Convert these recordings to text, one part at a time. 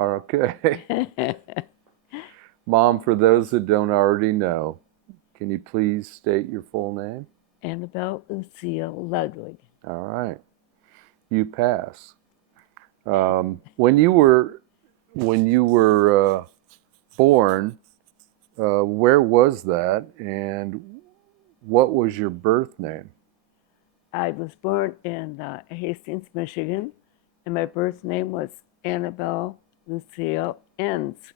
Okay. Mom, for those that don't already know, can you please state your full name? Annabelle Lucille Ludwig. All right. You pass. When you were born, where was that, and what was your birth name? I was born in Hastings, Michigan, and my birth name was Annabelle Lucille Enz,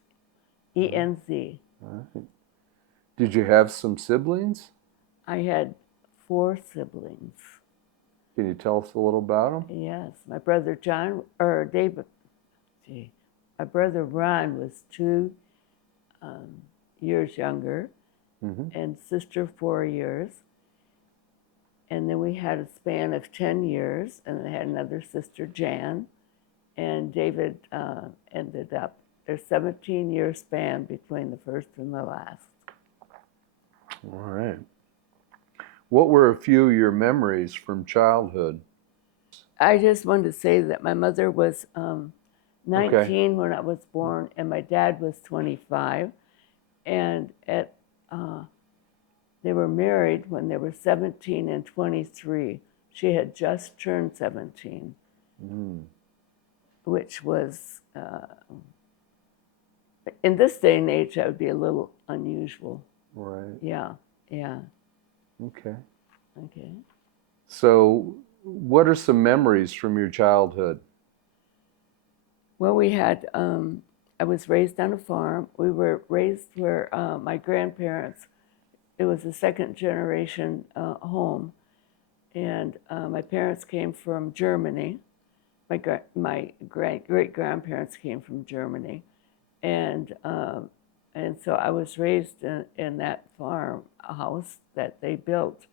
E-N-Z. All right. Did you have some siblings? I had 4 siblings. Can you tell us a little about them? Yes, my brother John, or David, my brother Ron was 2 years younger, and sister 4 years. And then we had a span of 10 years, and I had another sister, Jan, and David ended up, there's 17-year span between the first and the last. All right. What were a few of your memories from childhood? I just wanted to say that my mother was 19 when I was born, and my dad was 25. And they were married when they were 17 and 23. She had just turned 17, which was, in this day and age, that would be a little unusual. Right. Yeah, yeah. Okay. Okay. So, what are some memories from your childhood? Well, we had, I was raised on a farm. We were raised where my grandparents, it was a second generation home. And my parents came from Germany. My great grandparents came from Germany. And so I was raised in that farmhouse that they built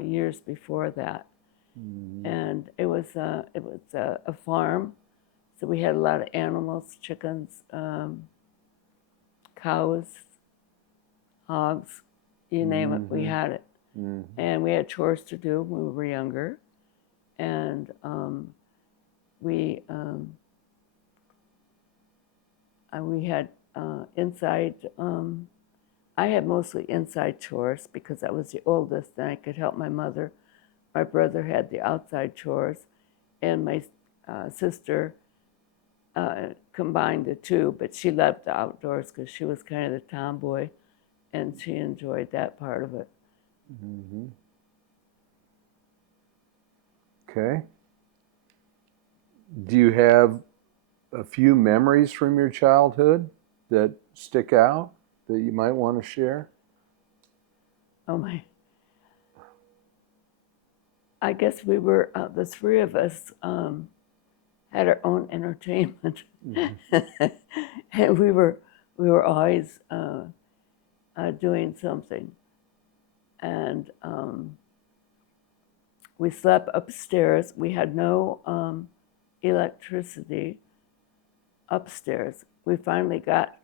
years before that. And it was a farm. So we had a lot of animals, chickens, cows, hogs, you name it, we had it. And we had chores to do when we were younger. And we had inside, I had mostly inside chores because I was the oldest and I could help my mother. My brother had the outside chores, and my sister combined the two, but she loved the outdoors because she was kind of the tomboy, and she enjoyed that part of it. Okay. Do you have a few memories from your childhood that stick out that you might want to share? Oh my. I guess we were, the 3 of us had our own entertainment. And we were always doing something. And we slept upstairs. We had no electricity upstairs. We finally got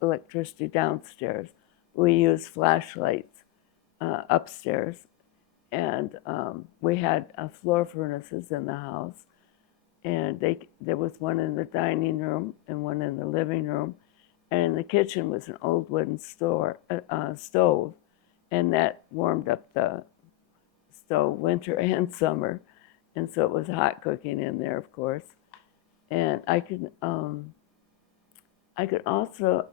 electricity downstairs. We used flashlights upstairs. And we had floor furnaces in the house. And there was one in the dining room and one in the living room. And in the kitchen was an old wooden stove. And that warmed up the stove winter and summer. And so it was hot cooking in there, of course. And I could also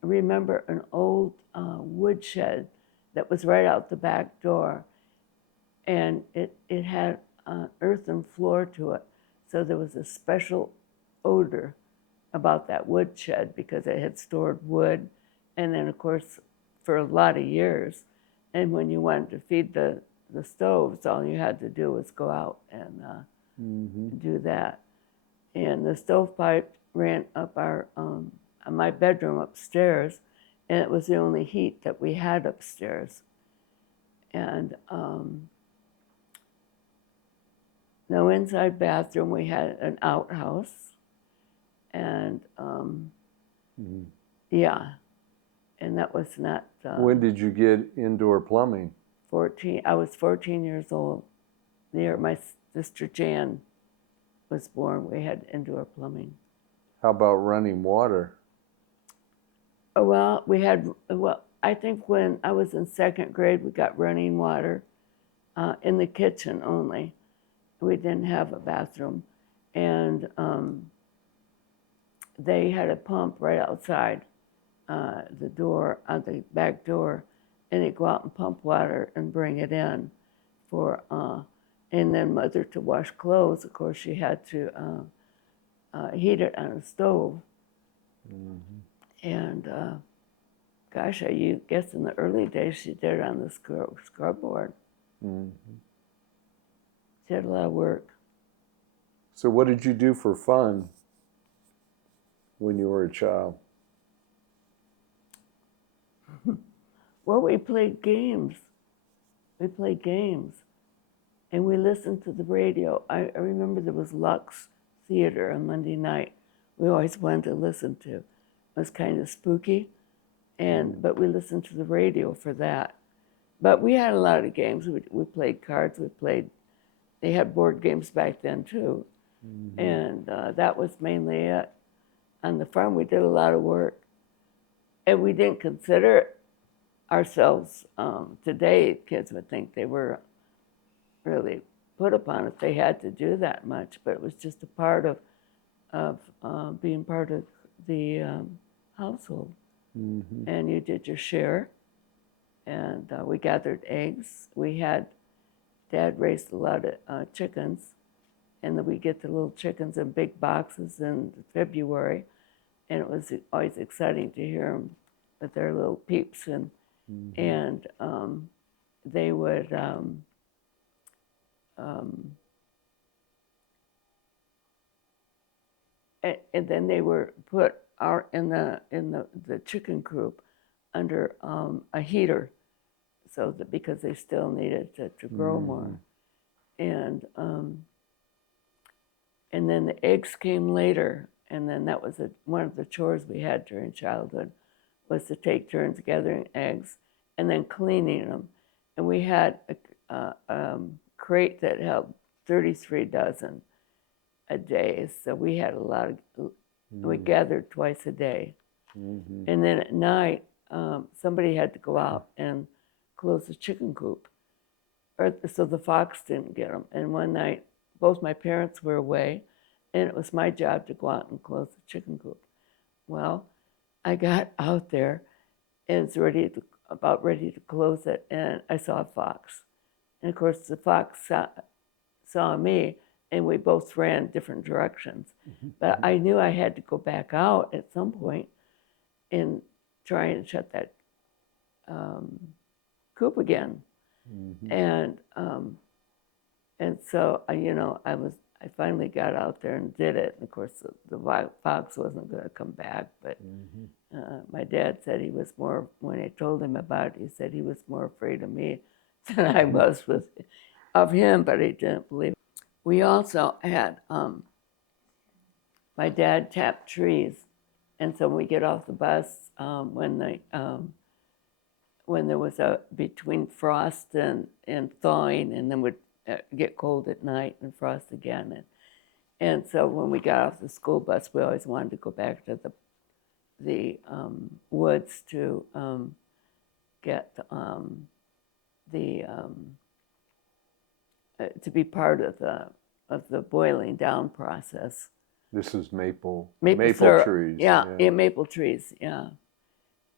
remember an old woodshed that was right out the back door. And it had an earthen floor to it. So there was a special odor about that woodshed because it had stored wood. And then, of course, for a lot of years, and when you wanted to feed the stoves, all you had to do was go out and do that. And the stovepipe ran up my bedroom upstairs, and it was the only heat that we had upstairs. And no inside bathroom. We had an outhouse. And yeah, and that was not. When did you get indoor plumbing? 14. I was 14 years old. The year my sister Jan was born, we had indoor plumbing. How about running water? Well, I think when I was in second grade, we got running water in the kitchen only. We didn't have a bathroom. And they had a pump right outside the door, the back door, and they'd go out and pump water and bring it in for, and then Mother to wash clothes. Of course, she had to heat it on a stove. Mm-hmm. And gosh, I guess in the early days she did it on the scrubboard. Mm-hmm. She had a lot of work. So what did you do for fun when you were a child? Well, we played games. We played games. And we listened to the radio. I remember there was Lux Theater on Monday night. We always wanted to listen to. It was kind of spooky, but we listened to the radio for that. But we had a lot of games. We played cards. They had board games back then too. Mm-hmm. And that was mainly it. On the farm, we did a lot of work. And we didn't consider ourselves, today, kids would think they were really put upon if they had to do that much, but it was just a part of being part of the household. Mm-hmm. And you did your share, and we gathered eggs. Dad raised a lot of chickens, and then we get the little chickens in big boxes in February, and it was always exciting to hear them with their little peeps, and mm-hmm. and they would and then they were put in the chicken coop under a heater, so that because they still needed to grow mm-hmm. more, and then the eggs came later, and then that was one of the chores we had during childhood, was to take turns gathering eggs and then cleaning them, and we had a crate that held 33 dozen a day, so we had a lot of. Mm-hmm. We gathered twice a day, mm-hmm. and then at night somebody had to go out and close the chicken coop, so the fox didn't get them. And one night, both my parents were away, and it was my job to go out and close the chicken coop. Well, I got out there, and it's about ready to close it, and I saw a fox, and of course the fox saw me. And we both ran different directions. Mm-hmm. But I knew I had to go back out at some point and try and shut that coop again. Mm-hmm. And so I finally got out there and did it. And of course, the fox wasn't going to come back. But mm-hmm. My dad said he was more, when I told him about it, he said he was more afraid of me than I was of him, but he didn't believe it. We also had, my dad tapped trees, and so when we get off the bus, when there was between frost and thawing, and then would get cold at night and frost again, and so when we got off the school bus, we always wanted to go back to the woods to get to be part of the boiling down process. This is maple syrup. Trees. Yeah, maple trees, yeah.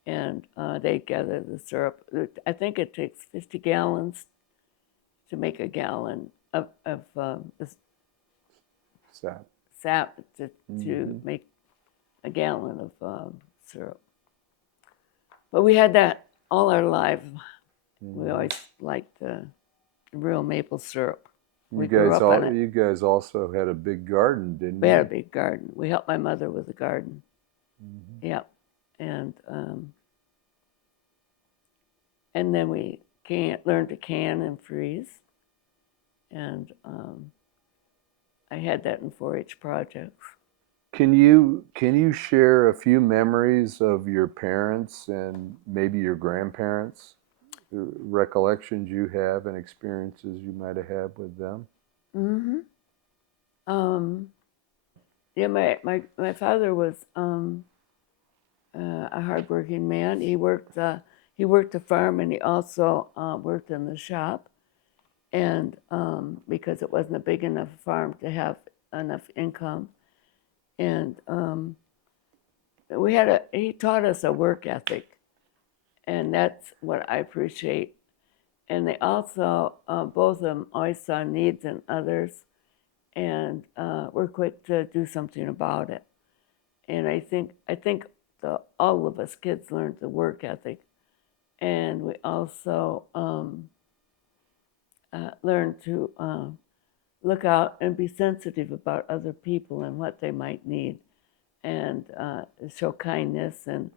And they gather the syrup. I think it takes 50 gallons to make a gallon of sap to mm-hmm. make a gallon of syrup. But we had that all our life. Mm-hmm. We always liked the real maple syrup. You guys also had a big garden, didn't you? We had a big garden. We helped my mother with the garden. Mm-hmm. Yep. And then we learned to can and freeze. And I had that in 4-H projects. Can you share a few memories of your parents and maybe your grandparents? The recollections you have and experiences you might have had with them? Mm-hmm. Yeah, my father was a hardworking man. He worked the farm, and he also worked in the shop. And because it wasn't a big enough farm to have enough income, and he taught us a work ethic, and that's what I appreciate. And they also both of them always saw needs in others, and were quick to do something about it. And I think all of us kids learned the work ethic, and we also learned to look out and be sensitive about other people and what they might need, and show kindness and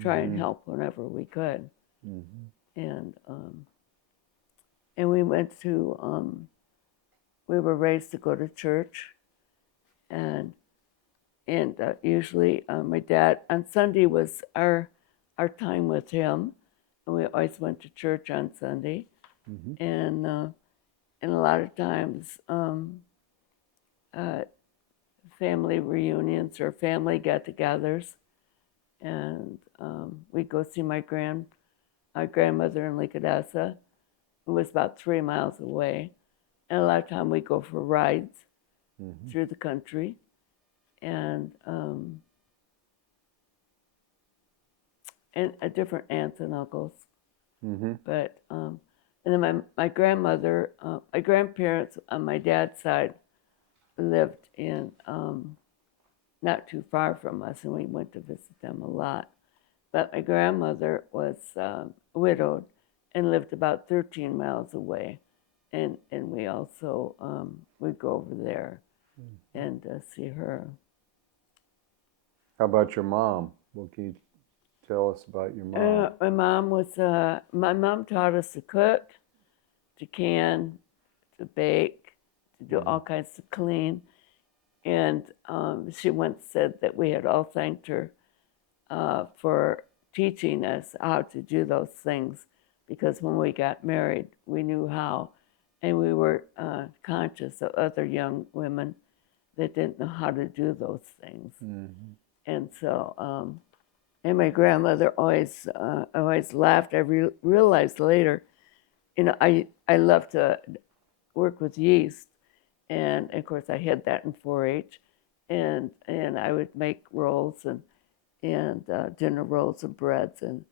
try and help whenever we could. And we went to we were raised to go to church, and usually my dad on Sunday was our time with him, and we always went to church on Sunday, and a lot of times family reunions or family get-togethers, and we'd go see my grandmother in Lickadessa, who was about 3 miles away, and a lot of time we go for rides through the country, and different aunts and uncles. But and then my grandmother, my grandparents on my dad's side lived in not too far from us, and we went to visit them a lot. But my grandmother was widowed and lived about 13 miles away, and we also would go over there and see her. How about your mom? What can you tell us about your mom? My mom taught us to cook, to can, to bake, to do all kinds of clean. And she once said that we had all thanked her for teaching us how to do those things, because when we got married, we knew how, and we were conscious of other young women that didn't know how to do those things. And so, and my grandmother always laughed. I realized later, I love to work with yeast, and of course I had that in 4-H, and I would make rolls and dinner rolls and breads, and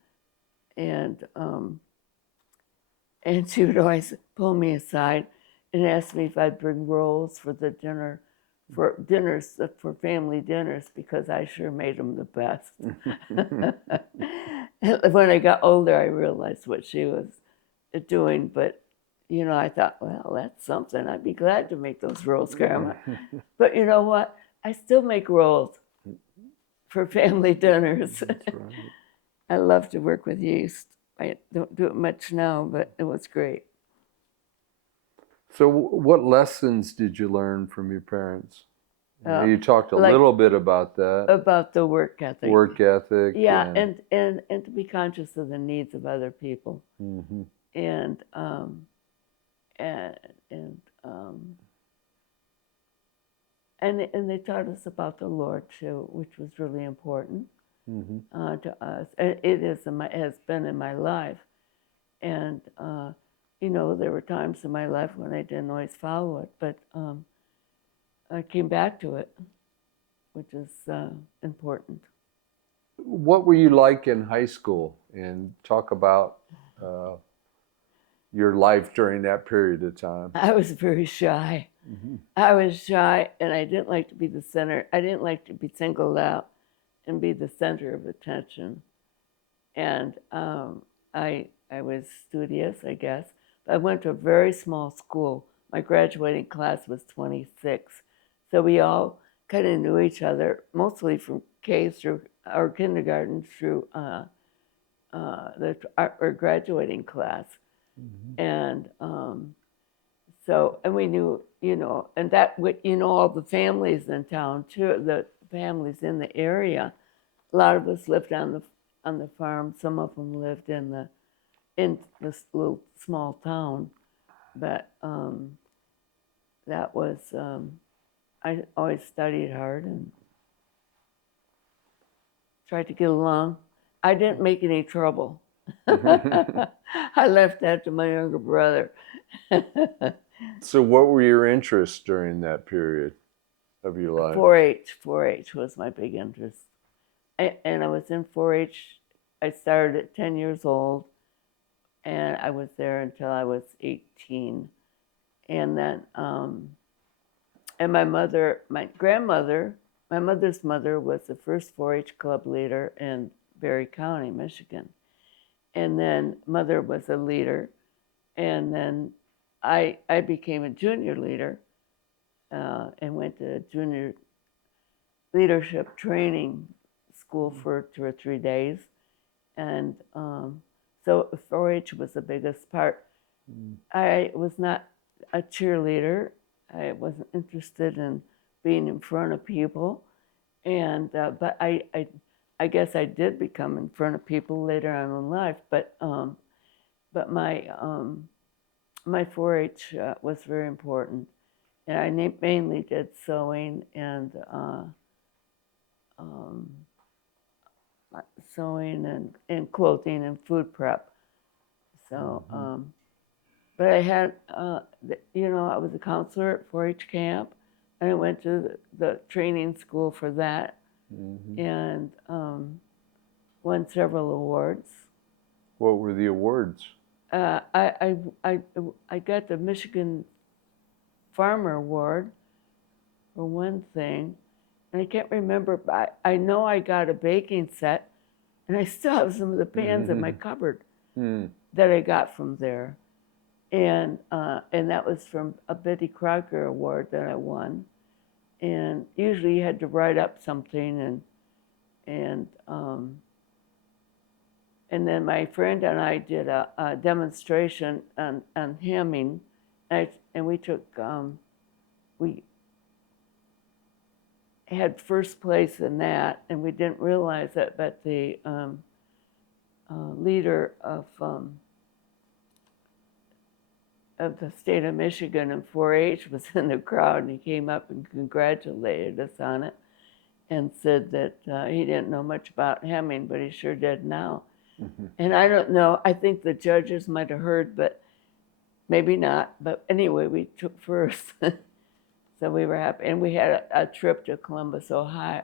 she would always pull me aside and ask me if I'd bring rolls for the dinner, for family dinners, because I sure made them the best. When I got older, I realized what she was doing, but I thought, well, that's something. I'd be glad to make those rolls, Grandma. But you know what? I still make rolls for family dinners. That's right. I love to work with yeast. I don't do it much now, but it was great. So what lessons did you learn from your parents? You talked a little bit about that. About the work ethic. Work ethic. Yeah, and to be conscious of the needs of other people. And they taught us about the Lord too, which was really important to us. It has been in my life, and there were times in my life when I didn't always follow it, but I came back to it, which is important. What were you like in high school? And talk about your life during that period of time. I was very shy. I was shy, and I didn't like to be the center. I didn't like to be singled out and be the center of attention. And I was studious, I guess. But I went to a very small school. My graduating class was 26. So we all kind of knew each other, mostly from K through our kindergarten through our graduating class. And and we knew, and that, all the families in town too, the families in the area. A lot of us lived on the farm. Some of them lived in this little small town, but that was I always studied hard and tried to get along. I didn't make any trouble. I left that to my younger brother. So, what were your interests during that period of your life? 4-H was my big interest. And I was in 4-H. I started at 10 years old, and I was there until I was 18. And then, and my mother's mother was the first 4-H club leader in Berry County, Michigan. And then mother was a leader. And then I became a junior leader and went to junior leadership training school for 2 or 3 days. And so 4-H was the biggest part. I was not a cheerleader. I wasn't interested in being in front of people. And but I guess I did become in front of people later on in life. But my 4-H was very important, and I mainly did sewing and clothing and food prep. So, but I had, I was a counselor at 4-H camp, and I went to the training school for that, and won several awards. What were the awards? I got the Michigan Farmer Award for one thing, and I can't remember, but I know I got a baking set, and I still have some of the pans in my cupboard that I got from there, and that was from a Betty Crocker Award that I won, and usually you had to write up something, and then my friend and I did a demonstration on hemming, and we took we had first place in that, and we didn't realize it, but the leader of the state of Michigan in 4-H was in the crowd, and he came up and congratulated us on it, and said that he didn't know much about hemming, but he sure did now. And I don't know, I think the judges might have heard, but maybe not. But anyway, we took first. So we were happy. And we had a trip to Columbus, Ohio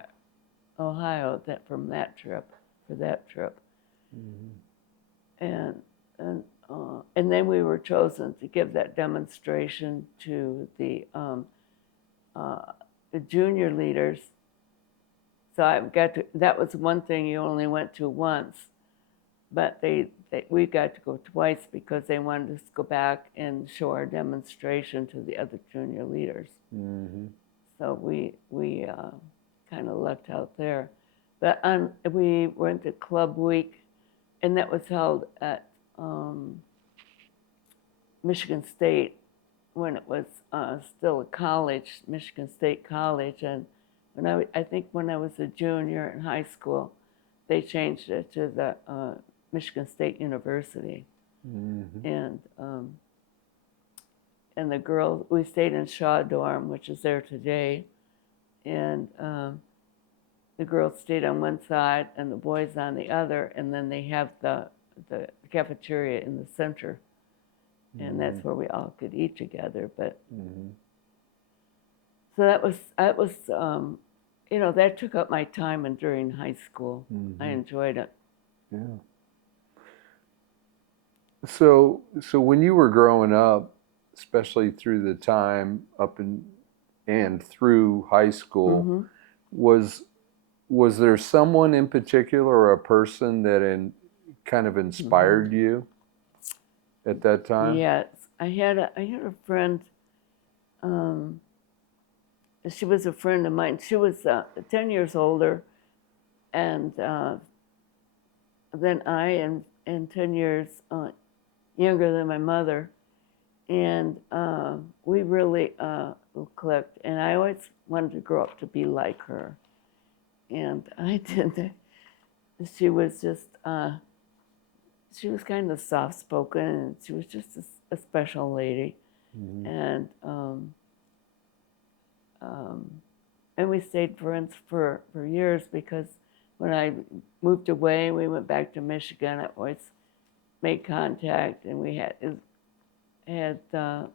for that trip. And then we were chosen to give that demonstration to the junior leaders. So that was one thing you only went to once. But we got to go twice because they wanted us to go back and show our demonstration to the other junior leaders. So we kind of lucked out there. But we went to Club Week, and that was held at Michigan State when it was still a college, Michigan State College. And I think when I was a junior in high school, they changed it to the Michigan State University. And the girls, we stayed in Shaw Dorm, which is there today, and the girls stayed on one side and the boys on the other, and then they have the cafeteria in the center, and that's where we all could eat together. But so that was that took up my time and during high school. I enjoyed it. Yeah. So when you were growing up, especially through the time up and through high school, was there someone in particular or a person that kind of inspired you at that time? Yes, I had a friend. She was a friend of mine. She was 10 years older, and than I, and 10 years younger than my mother, and we really clicked. And I always wanted to grow up to be like her, and I did. She was just she was kind of soft spoken, and she was just a special lady, and and we stayed friends for years because when I moved away and we went back to Michigan, I always made contact, and we had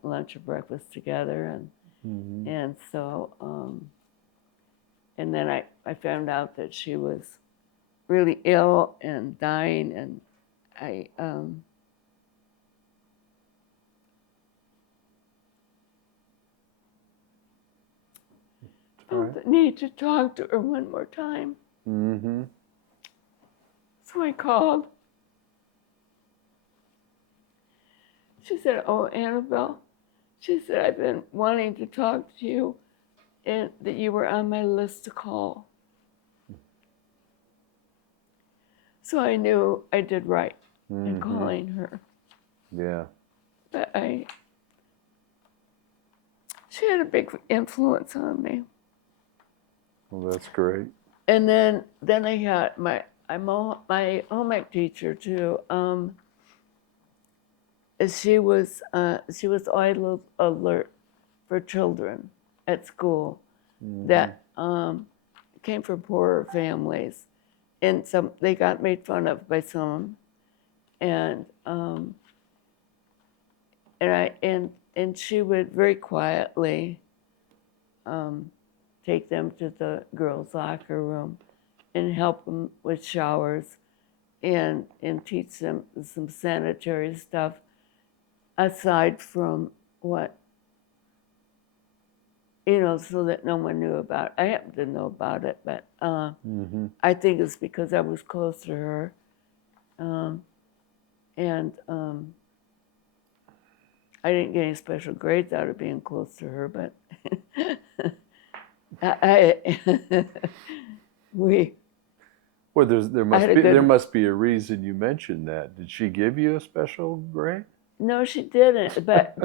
lunch or breakfast together, and so and then I found out that she was really ill and dying, and I felt the need to talk to her one more time. Mm-hmm. So I called. She said, "Oh, Annabelle," she said, "I've been wanting to talk to you, and that you were on my list to call." So I knew I did right in calling her. Yeah. But she had a big influence on me. Well, that's great. And then I had my home ec teacher too. She was always alert for children at school that came from poorer families, and they got made fun of by some, and she would very quietly take them to the girls' locker room and help them with showers and teach them some sanitary stuff aside from what, so that no one knew about it. I happen to know about it, but I think it's because I was close to her. And I didn't get any special grades out of being close to her, but Well, there must be a reason you mentioned that. Did she give you a special grade? No, she didn't. But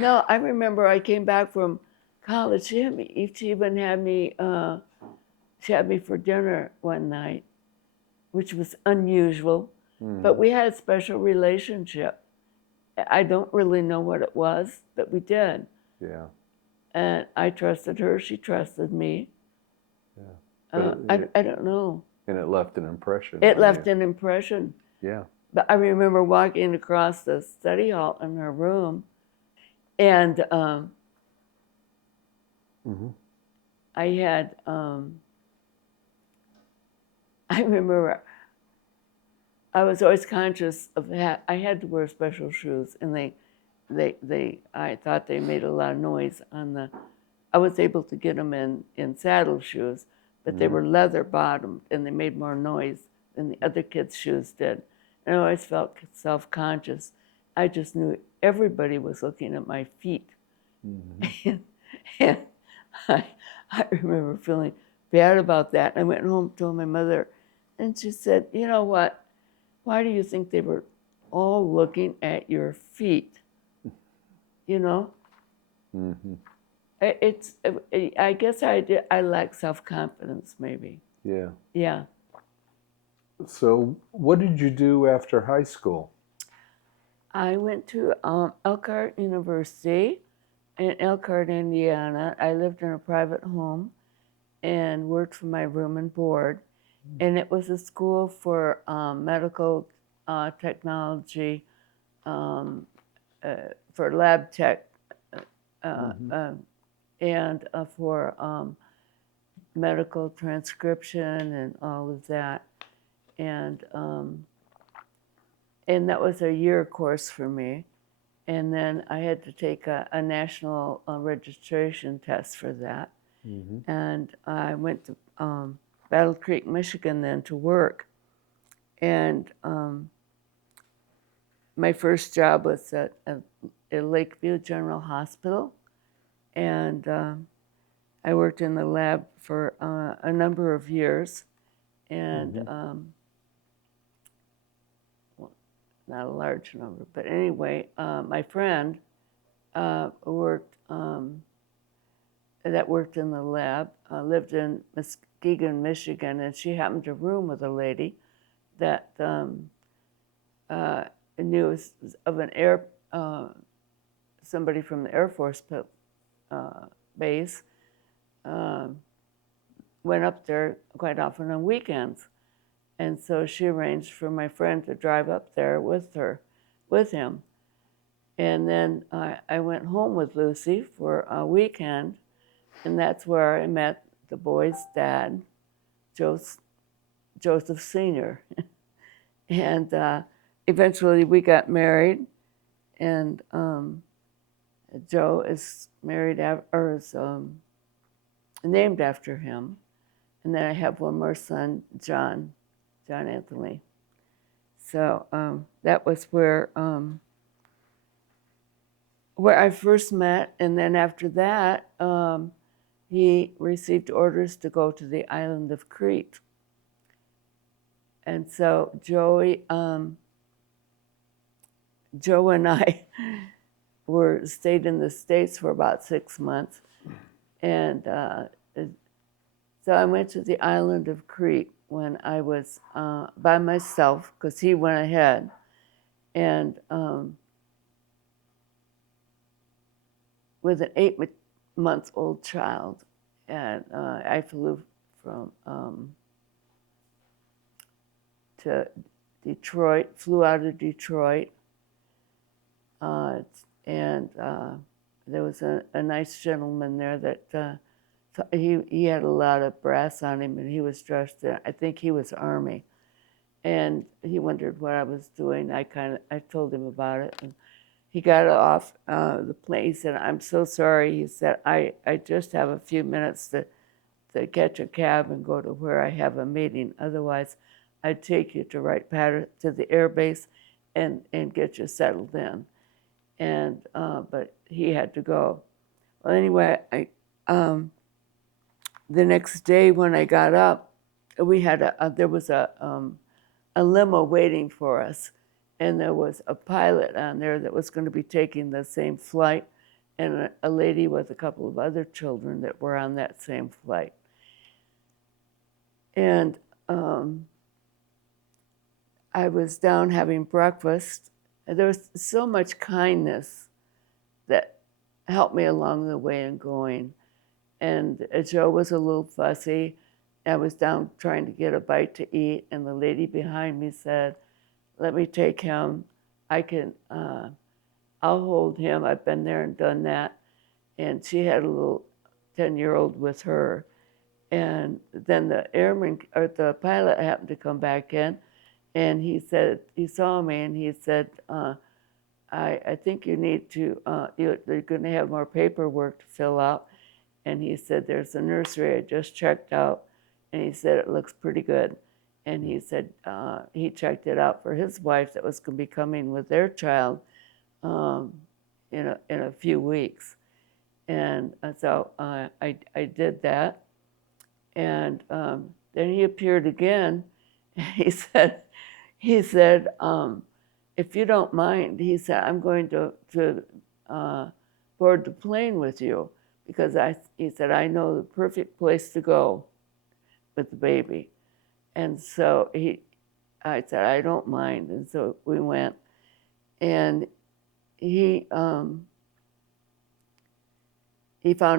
no, I remember I came back from college. She even had me. She had me for dinner one night, which was unusual. But we had a special relationship. I don't really know what it was, but we did. Yeah. And I trusted her. She trusted me. Yeah. I don't know. And it left an impression. It left an impression. Yeah. But I remember walking across the study hall in her room, and I had, I remember I was always conscious of that. I had to wear special shoes, and I thought they made a lot of noise I was able to get them in saddle shoes, but they were leather bottomed, and they made more noise than the other kids' shoes did. And I always felt self-conscious. I just knew everybody was looking at my feet. And I remember feeling bad about that. I went home, told my mother, and she said, "You know what? Why do you think they were all looking at your feet?" You know? I guess I lack self-confidence, maybe. Yeah. Yeah. So what did you do after high school? I went to Elkhart University in Elkhart, Indiana. I lived in a private home and worked for my room and board. And it was a school for medical technology, for lab tech, and for medical transcription and all of that. And that was a year course for me. And then I had to take a national registration test for that. And I went to Battle Creek, Michigan then to work. And my first job was at Lakeview General Hospital. And I worked in the lab for a number of years. And well, not a large number, but anyway, my friend worked in the lab, lived in Muskegon, Michigan, and she happened to room with a lady that knew of somebody from the Air Force base, went up there quite often on weekends. And so she arranged for my friend to drive up there with him. And then I went home with Lucy for a weekend, and that's where I met the boy's dad, Joseph Sr. And eventually we got married, and Joe is named after him. And then I have one more son, John Anthony. So that was where I first met, and then after that, he received orders to go to the island of Crete. And so Joe and I stayed in the States for about 6 months, and so I went to the island of Crete when I was by myself, because he went ahead, and with an 8-month-old child, and I flew from to Detroit, flew out of Detroit, and there was a nice gentleman there that he had a lot of brass on him, and he was dressed in, I think he was Army, and he wondered what I was doing. I told him about it, and he got off the plane. He said, "I'm so sorry." He said, I just have a few minutes to catch a cab and go to where I have a meeting. Otherwise, I'd take you to to the air base and get you settled in." And but he had to go. Well, anyway, the next day when I got up, we had there was a limo waiting for us, and there was a pilot on there that was going to be taking the same flight, and a lady with a couple of other children that were on that same flight. And I was down having breakfast, and there was so much kindness that helped me along the way in going. And Joe was a little fussy. I was down trying to get a bite to eat, and the lady behind me said, "Let me take him. I'll hold him. I've been there and done that." And she had a little 10-year-old with her. And then the pilot happened to come back in, and he saw me, and he said, I think you need to, you're going to have more paperwork to fill out. And he said, "There's a nursery I just checked out," and he said, "It looks pretty good." And he said he checked it out for his wife that was going to be coming with their child in a few weeks. And so I did that. And then he appeared again. And he said, "If you don't mind," he said, "I'm going to board the plane with you, because he said, I know the perfect place to go with the baby." And so I said, "I don't mind." And so we went, and he found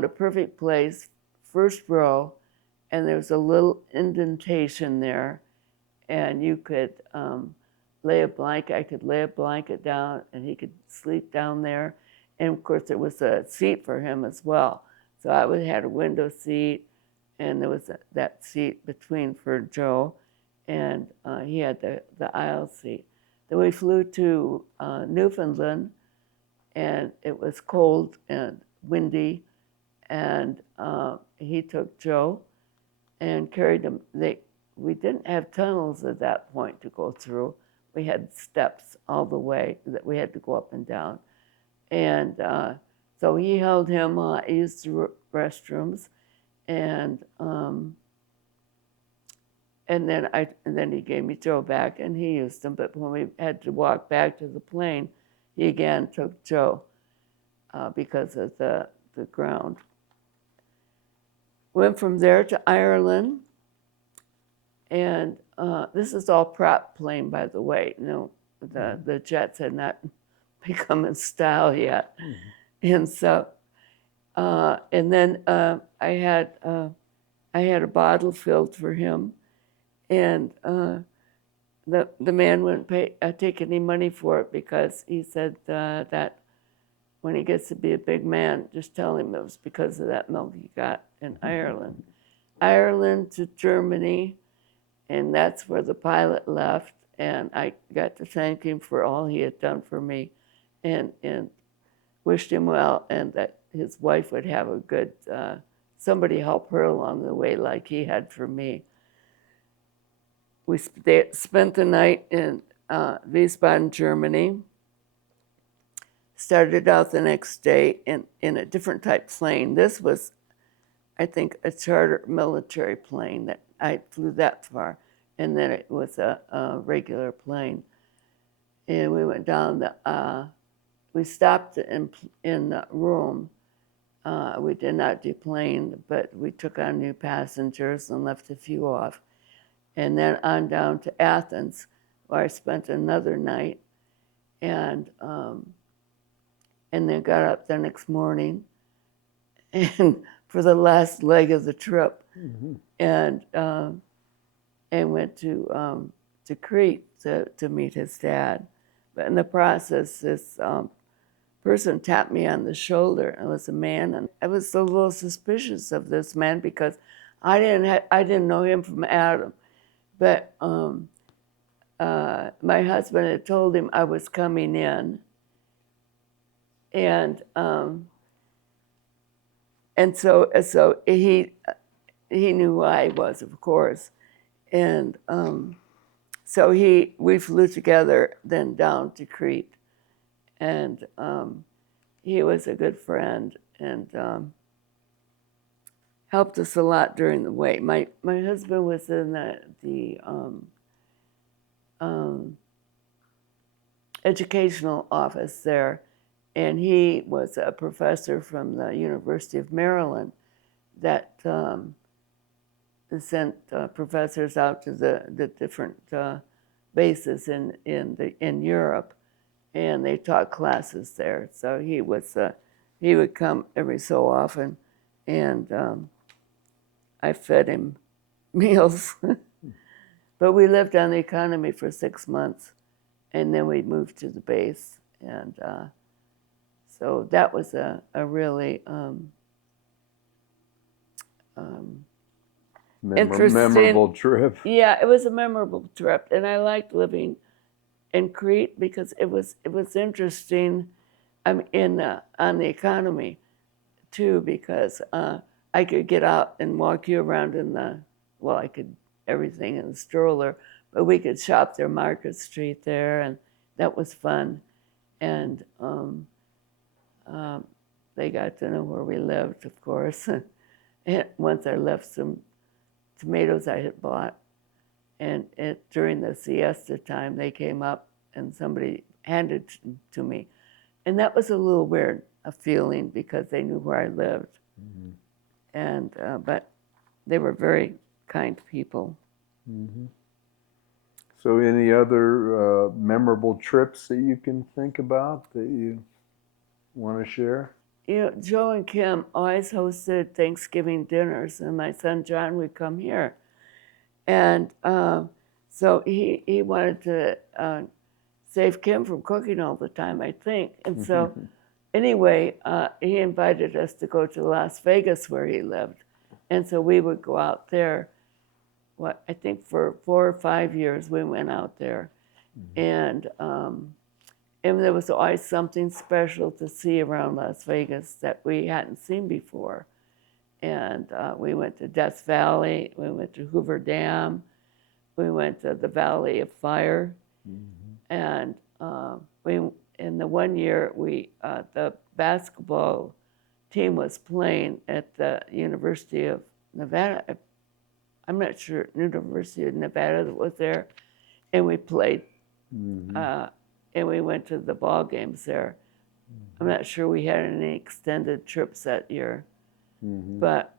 a perfect place, first row, and there was a little indentation there, and you could I could lay a blanket down, and he could sleep down there. And of course, there was a seat for him as well. So I had a window seat, and there was that seat between for Joe, and he had the aisle seat. Then we flew to Newfoundland, and it was cold and windy, and he took Joe and carried him. We didn't have tunnels at that point to go through. We had steps all the way that we had to go up and down. And so he held him, used the restrooms, and then he gave me Joe back, and he used them. But when we had to walk back to the plane, he again took Joe because of the ground. Went from there to Ireland, and this is all prop plane, by the way. The jets had not become in style yet. Mm-hmm. And so And then I had a bottle filled for him, and the man wouldn't take any money for it because he said that when he gets to be a big man, just tell him it was because of that milk he got in Ireland. Ireland to Germany, and that's where the pilot left, and I got to thank him for all he had done for me, and wished him well, and that his wife would have a good, somebody help her along the way like he had for me. We spent the night in Wiesbaden, Germany. Started out the next day in a different type plane. This was, I think, a charter military plane that I flew that far, and then it was a regular plane. And we went down we stopped in Rome. We did not deplane, but we took on new passengers and left a few off. And then on down to Athens, where I spent another night, and then got up the next morning, and for the last leg of the trip, and went to Crete to meet his dad. But in the process, this person tapped me on the shoulder. It was a man, and I was a little suspicious of this man because I didn't know him from Adam. But my husband had told him I was coming in, and so he knew who I was, of course, and so we flew together then down to Crete, and he was a good friend and helped us a lot during the way. My husband was in the educational office there, and he was a professor from the University of Maryland that sent professors out to the different bases in Europe, and they taught classes there. So he would come every so often, and I fed him meals. But we lived on the economy for 6 months, and then we moved to the base, and so that was a really interesting, memorable trip. Yeah, it was a memorable trip, and I liked living in Crete because it was interesting. I'm on the economy too, because I could get out and walk you around I could everything in the stroller, but we could shop their Market Street there, and that was fun. And they got to know where we lived, of course. And once I left some tomatoes I had bought, and during the siesta time, they came up and somebody handed to me. And that was a little weird, a feeling, because they knew where I lived. Mm-hmm. And but they were very kind people. Mm-hmm. So any other memorable trips that you can think about that you want to share? You know, Joe and Kim always hosted Thanksgiving dinners, and my son John would come here. And so he wanted to save Kim from cooking all the time, I think. And so anyway, he invited us to go to Las Vegas where he lived. And so we would go out there. I think for 4 or 5 years we went out there. Mm-hmm. And there was always something special to see around Las Vegas that we hadn't seen before. And we went to Death Valley, we went to Hoover Dam, we went to the Valley of Fire. Mm-hmm. And in the one year, the basketball team was playing at the University of Nevada. I'm not sure, University of Nevada that was there, and we played. Mm-hmm. And we went to the ball games there. Mm-hmm. I'm not sure we had any extended trips that year. Mm-hmm. But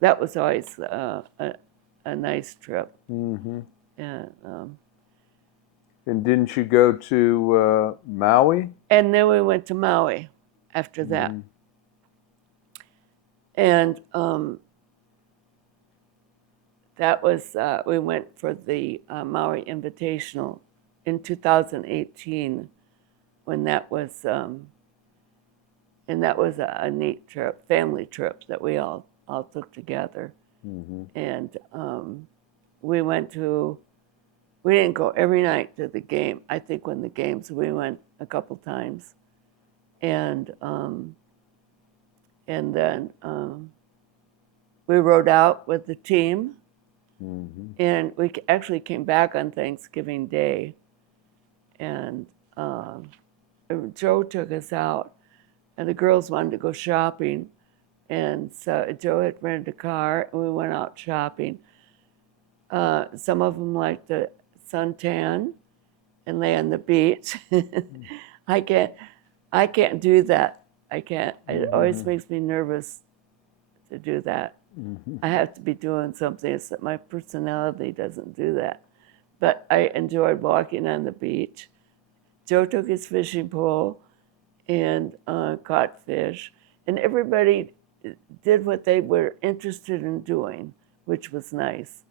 that was always a nice trip. Mm-hmm. And didn't you go to Maui? And then we went to Maui after that. Mm-hmm. And that was, we went for the Maui Invitational in 2018 when that was, and that was a neat trip, family trip that we all took together. Mm-hmm. And we didn't go every night to the game. I think when the games, we went a couple times. And then we rode out with the team. Mm-hmm. And we actually came back on Thanksgiving Day. And Joe took us out, and the girls wanted to go shopping. And so Joe had rented a car, and we went out shopping. Some of them liked the suntan and lay on the beach. I can't do that. I can't. It always makes me nervous to do that. Mm-hmm. I have to be doing something. It's that my personality doesn't do that. But I enjoyed walking on the beach. Joe took his fishing pole and caught fish. And everybody did what they were interested in doing, which was nice.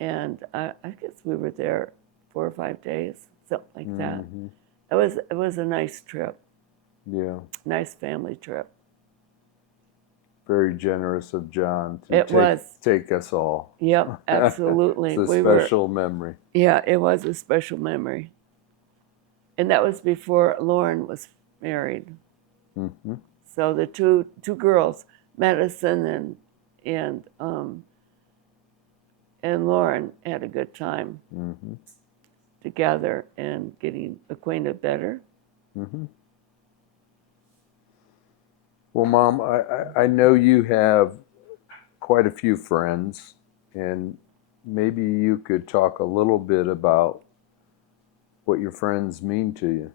And I guess we were there 4 or 5 days, something like that. Mm-hmm. It was a nice trip. Yeah. Nice family trip. Very generous of John to take us all. Yep, absolutely. It's a special memory. Yeah, it was a special memory. And that was before Lauren was married. Mm-hmm. So the two girls, Madison and Lauren, had a good time Mm-hmm. together and getting acquainted better. Mm-hmm. Well, Mom, I know you have quite a few friends, and maybe you could talk a little bit about what your friends mean to you.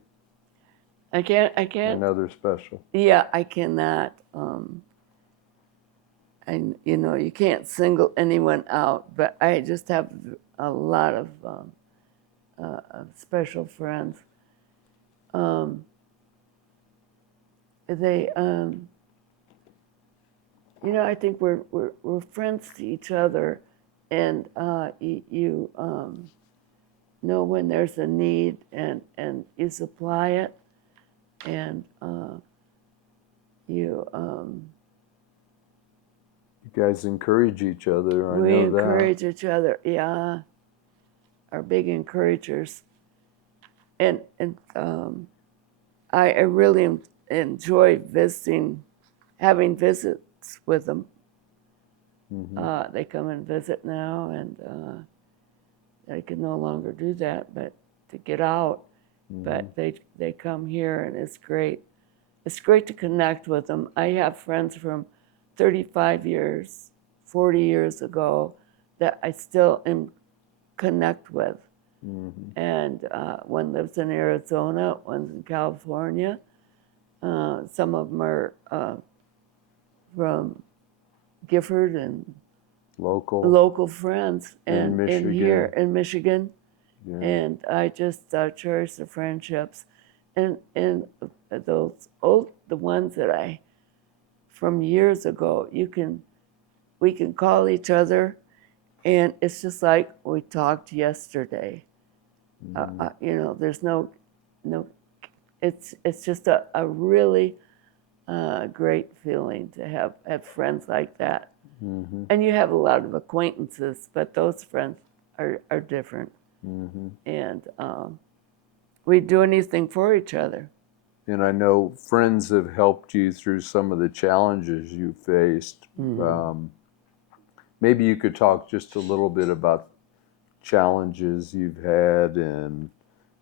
I can't. I know they're special. Yeah, I cannot. And you can't single anyone out, but I just have a lot of special friends. They, I think we're friends to each other, and you know when there's a need, and you supply it, and you. You guys encourage each other. We encourage each other. Yeah, are big encouragers, and I really enjoy having visits with them. Mm-hmm. They come and visit now, and I can no longer do that, but to get out. Mm-hmm. But they come here, and it's great. It's great to connect with them. I have friends from 35 years, 40 years ago that I still connect with. Mm-hmm. And one lives in Arizona, one's in California. Some of them are from Gifford and local friends, and in here in Michigan. Yeah. And I just cherish the friendships, and those the ones that from years ago. We can call each other, and it's just like we talked yesterday. There's no. It's just a really great feeling to have friends like that. Mm-hmm. And you have a lot of acquaintances, but those friends are different. Mm-hmm. And we do anything for each other. And I know friends have helped you through some of the challenges you faced. Mm-hmm. Maybe you could talk just a little bit about challenges you've had and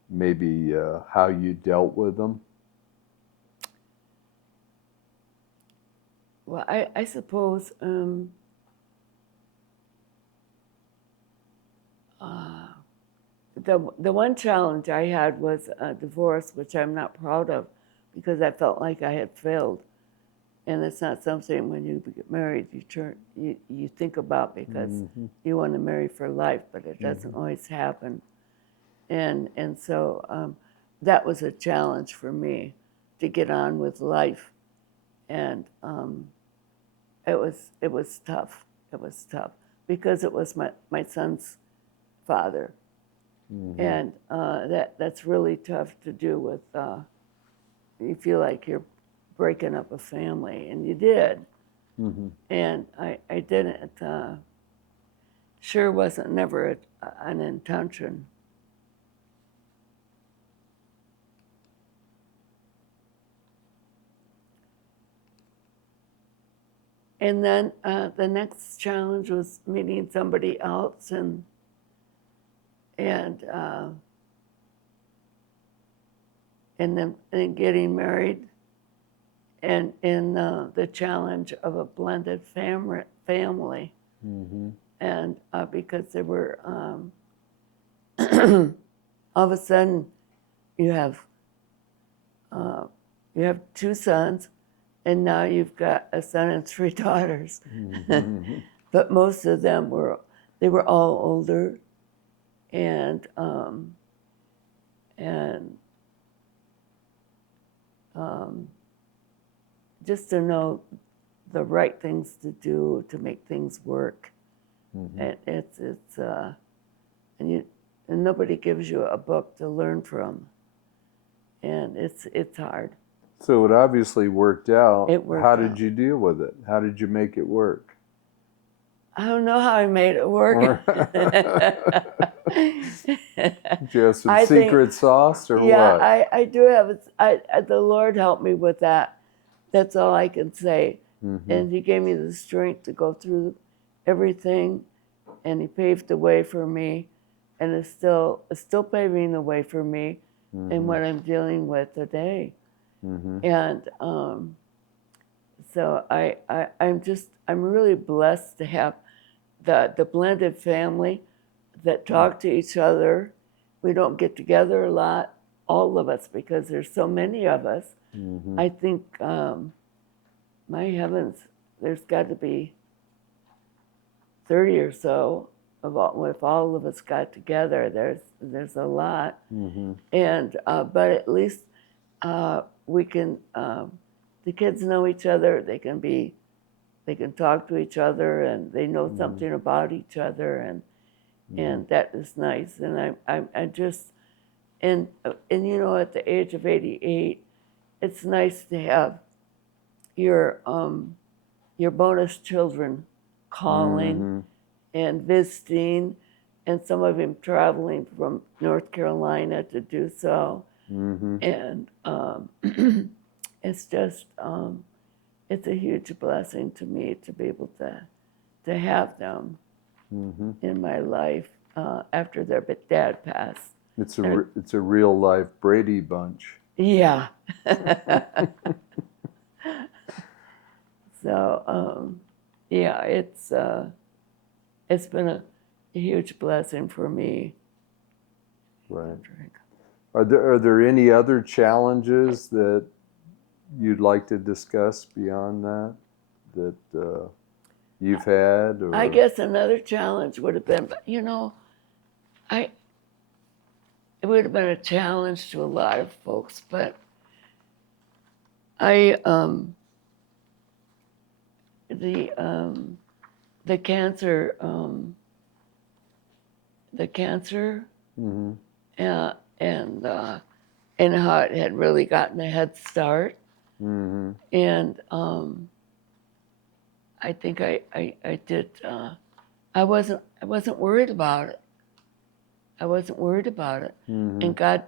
maybe how you dealt with them. Well, I suppose the one challenge I had was a divorce, which I'm not proud of, because I felt like I had failed. And it's not something when you get married you think about, because mm-hmm. you want to marry for life, but it doesn't mm-hmm. always happen. And so that was a challenge for me, to get on with life. And it was tough. It was tough because it was my son's father, and that's really tough to do with. You feel like you're breaking up a family, and you did, and I didn't. Sure wasn't never an intention. And then the next challenge was meeting somebody else and then getting married, and in the challenge of a blended family. And because there were all of a sudden you have 2 sons, and now you've got a son and 3 daughters. But most of them were all older, and just to know the right things to do to make things work. And it's and nobody gives you a book to learn from, and it's hard. So it obviously worked out. It worked How did out. you deal with it? How did you make it work? I don't know how I made it work. Did you have some I think- secret sauce or Yeah, what? I do have. The Lord helped me with that. That's all I can say. And He gave me the strength to go through everything, and He paved the way for me, and is still paving the way for me in what I'm dealing with today. And so I'm really blessed to have the blended family that talk to each other. We don't get together a lot, all of us, because there's so many of us. I think, my heavens, there's got to be 30 or so of all, if all of us got together. There's a lot, and but at least we can. The kids know each other. They can talk to each other, and they know something about each other, and that is nice. And I just and you know, at the age of 88, it's nice to have your bonus children calling and visiting, and some of them traveling from North Carolina to do so. And it's just it's a huge blessing to me to be able to have them in my life after their dad passed. It's a real life Brady bunch. Yeah. So yeah, it's been a huge blessing for me. Right. Are there any other challenges that you'd like to discuss beyond that you've had? Or? I guess another challenge would have been, you know, it would have been a challenge to a lot of folks, but the cancer, and how it had really gotten a head start, and I think I did. I wasn't worried about it. I wasn't worried about it, and God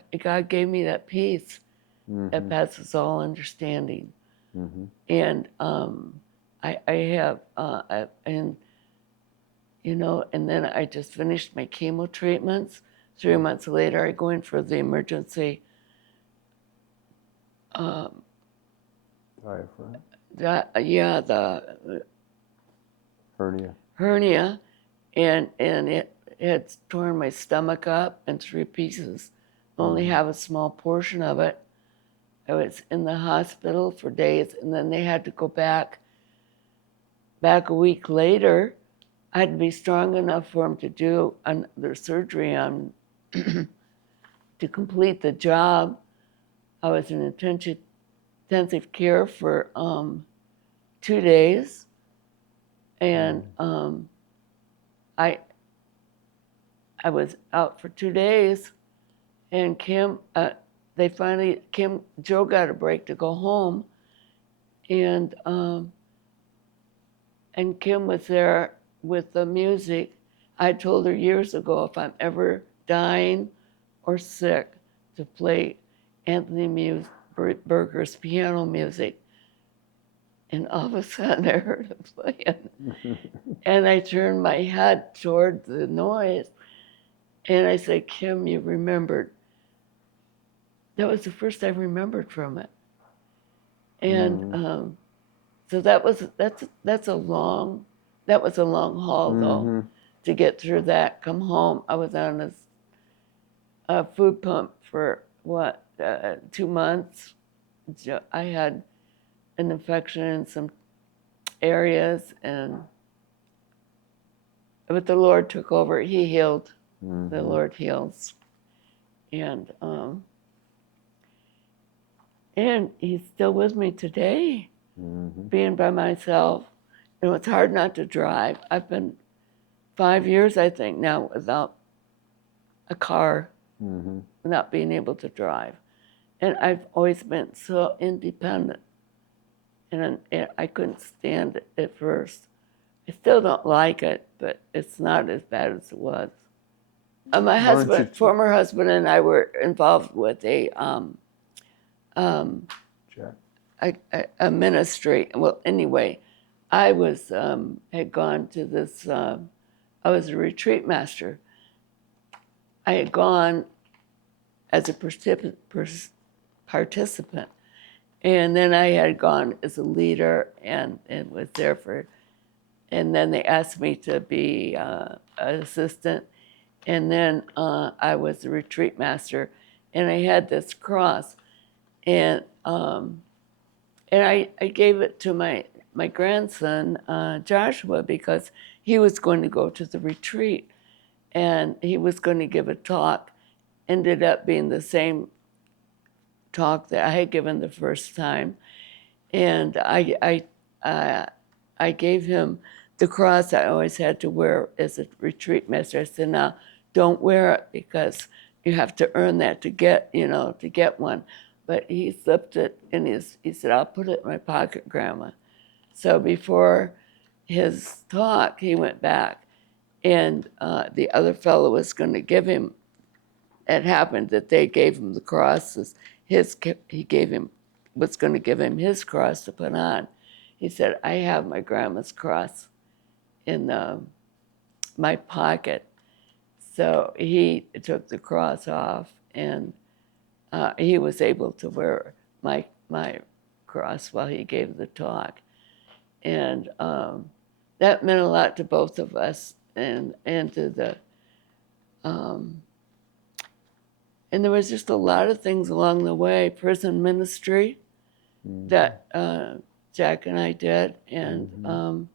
gave me that peace that passes all understanding, and I have and you know, and then I just finished my chemo treatments. 3 months later, I go in for the emergency Diaphragm? the Hernia. and it had torn my stomach up in 3 pieces. Only have a small portion of it. I was in the hospital for days, and then they had to go back a week later. I had to be strong enough for them to do their surgery on to complete the job. I was in intensive care for 2 days, And I was out for 2 days, and Joe got a break to go home, and Kim was there with the music. I told her years ago, if I'm ever dying or sick, to play Anthony Berger's piano music. And all of a sudden I heard him playing. And I turned my head toward the noise, and I said, Kim, you remembered. That was the first I remembered from it. And so that's a long haul though, to get through that. Come home, I was on a food pump for 2 months. I had an infection in some areas, but the Lord took over. He healed. The Lord heals, and He's still with me today. Being by myself, it's hard not to drive. I've been 5 years, I think, now without a car, not being able to drive, and I've always been so independent, and I couldn't stand it at first. I still don't like it, but it's not as bad as it was. My former husband, and I were involved with a ministry. Well, anyway, I had gone to this. I was a retreat master. I had gone as a participant, and then I had gone as a leader, and was there for. And then they asked me to be an assistant. And then I was the retreat master, and I had this cross, and I gave it to my grandson Joshua, because he was going to go to the retreat, and he was going to give a talk. Ended up being the same talk that I had given the first time, and I gave him the cross I always had to wear as a retreat master. I said, now, don't wear it, because you have to earn that to get one. But he slipped it in he said, I'll put it in my pocket, Grandma. So before his talk, he went back, and the other fellow was going to give him, it happened that they gave him the cross, was going to give him his cross to put on. He said, I have my grandma's cross in my pocket. So he took the cross off, and he was able to wear my cross while he gave the talk. And that meant a lot to both of us, and to the, and there was just a lot of things along the way. Prison ministry that Jack and I did, and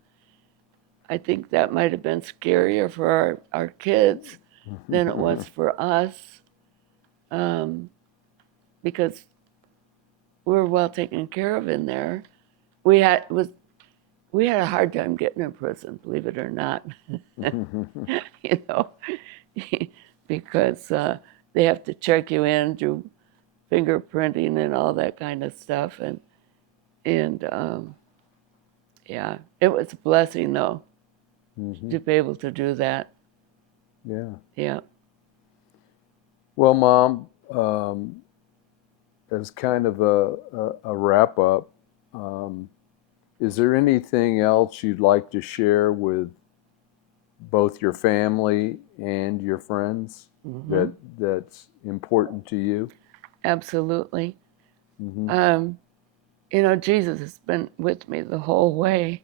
I think that might have been scarier for our kids than it was for us, because we were well taken care of in there. We had a hard time getting in prison, believe it or not. Because they have to check you in, do fingerprinting and all that kind of stuff, and yeah, it was a blessing though, to be able to do that. Yeah. Yeah. Well, Mom, as kind of a wrap up, is there anything else you'd like to share with both your family and your friends that's important to you? Absolutely. Jesus has been with me the whole way,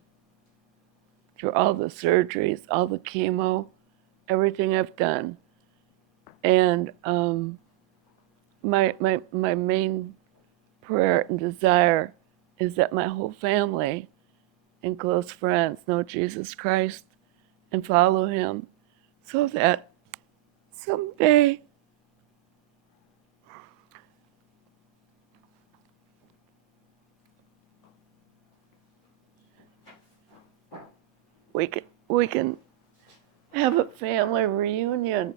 through all the surgeries, all the chemo, everything I've done. And my main prayer and desire is that my whole family and close friends know Jesus Christ and follow him, so that someday we can have a family reunion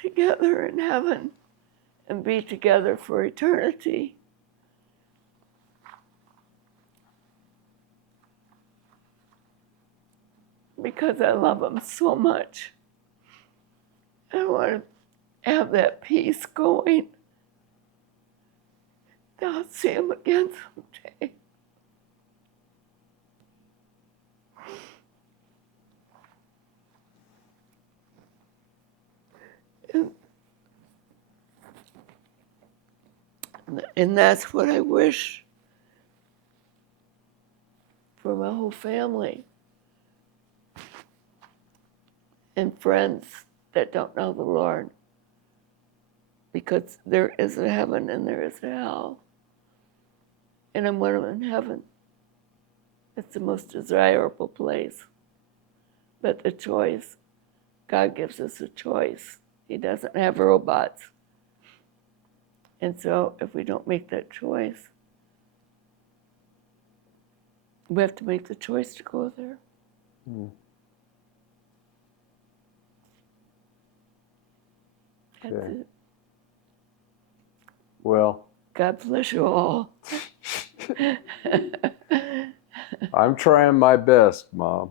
together in heaven and be together for eternity. Because I love him so much. I want to have that peace going. I'll see him again someday. And that's what I wish for my whole family and friends that don't know the Lord. Because there is a heaven and there is a hell. And I want them in heaven. It's the most desirable place. But the choice, God gives us a choice. He doesn't have robots. And so if we don't make that choice, we have to make the choice to go there. Mm. That's Okay. it. Well, God bless you all. I'm trying my best, Mom,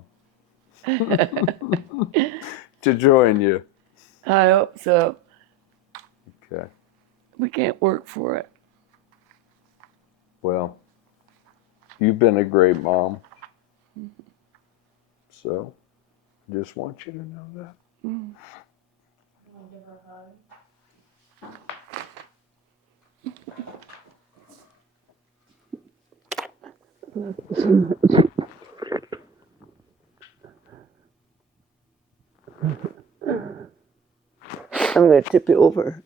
to join you. I hope so. Okay. We can't work for it. Well, you've been a great mom. So, I just want you to know that. Mm. I'll give her a hug. I'm going to tip you over.